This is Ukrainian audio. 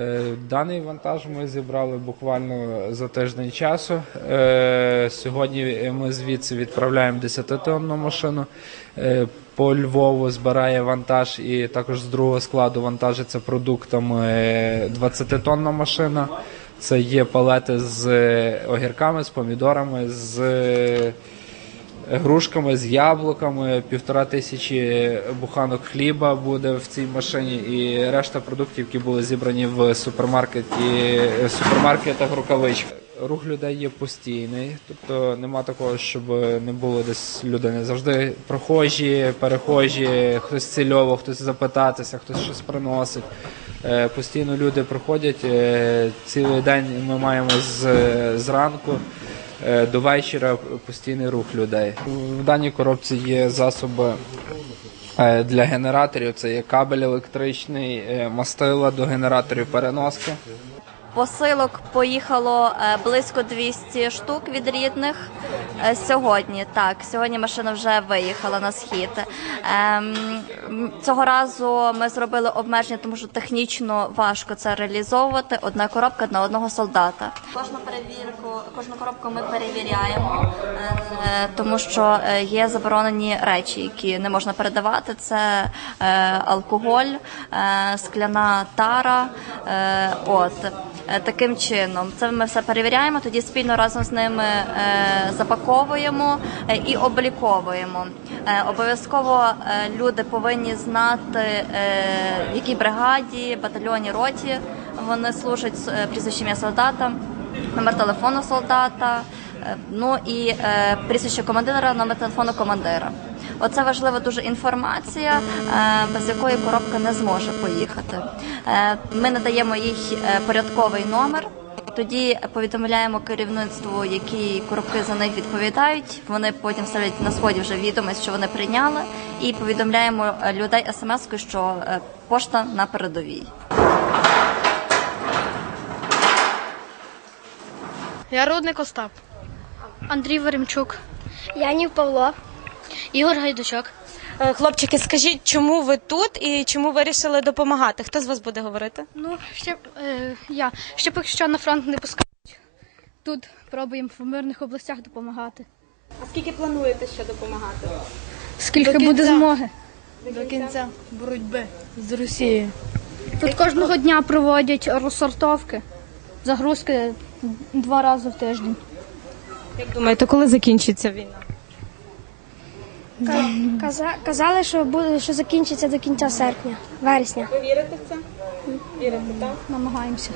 Е, Даний вантаж ми зібрали буквально за тиждень часу. Е, Сьогодні ми звідси відправляємо 10-тонну машину. Е, По Львову збирає вантаж і також з другого складу вантажиться продуктами 20-тонна машина. Це є палети з огірками, з помідорами, з грушками, з яблуками, півтора тисячі буханок хліба буде в цій машині, і решта продуктів, які були зібрані в супермаркеті, в супермаркетах рукавичках. Рух людей є постійний, тобто нема такого, щоб не було десь людини. Завжди прохожі, перехожі, хтось цільово, хтось запитатися, хтось щось приносить. Е, Постійно люди приходять. е, Цілий день ми маємо з, зранку е, до вечора постійний рух людей. В даній коробці є засоби е, для генераторів. Це є кабель електричний, е, мастила до генераторів переноски. Посилок поїхало е, близько 200 штук від рідних е, сьогодні. Так, сьогодні машина вже виїхала на схід. Ем, Цього разу ми зробили обмеження, тому що технічно важко це реалізовувати. Одна коробка на одного солдата. Кожну перевірку, кожну коробку ми перевіряємо, е, тому що є заборонені речі, які не можна передавати. Це алкоголь, скляна тара. От таким чином, це ми все перевіряємо. Тоді спільно разом з ними е, запаковуємо е, і обліковуємо. Е, Обов'язково е, люди повинні знати, е, в якій бригаді, батальйоні, роті вони служать е, прізвище ім'я солдата, номер телефону солдата. Ну і е, прізвище командира, номер телефону командира. Оце важлива дуже інформація, е, без якої коробка не зможе поїхати. Е, Ми надаємо е, порядковий номер. Тоді повідомляємо керівництву, які коробки за них відповідають. Вони потім ставлять на сході вже відомість, що вони прийняли, і повідомляємо людей смс-кою, що пошта на передовій. Я Рудник Остап. Андрій Веремчук. Янів Павло. Ігор Гайдучок. Е, Хлопчики, скажіть, чому ви тут і чому вирішили допомагати? Хто з вас буде говорити? Ну, ще е, я. Ще поки що на фронт не пускають. Тут пробуємо в мирних областях допомагати. А скільки плануєте ще допомагати? Скільки буде змоги? до кінця боротьби з Росією. Тут кожного дня проводять розсортовки, загрузки два рази в тиждень. Як думаєте, коли закінчиться війна? Каза- казали, що буде, що закінчиться до кінця серпня, вересня. Ви вірите в це? Вірите, так? Намагаємося.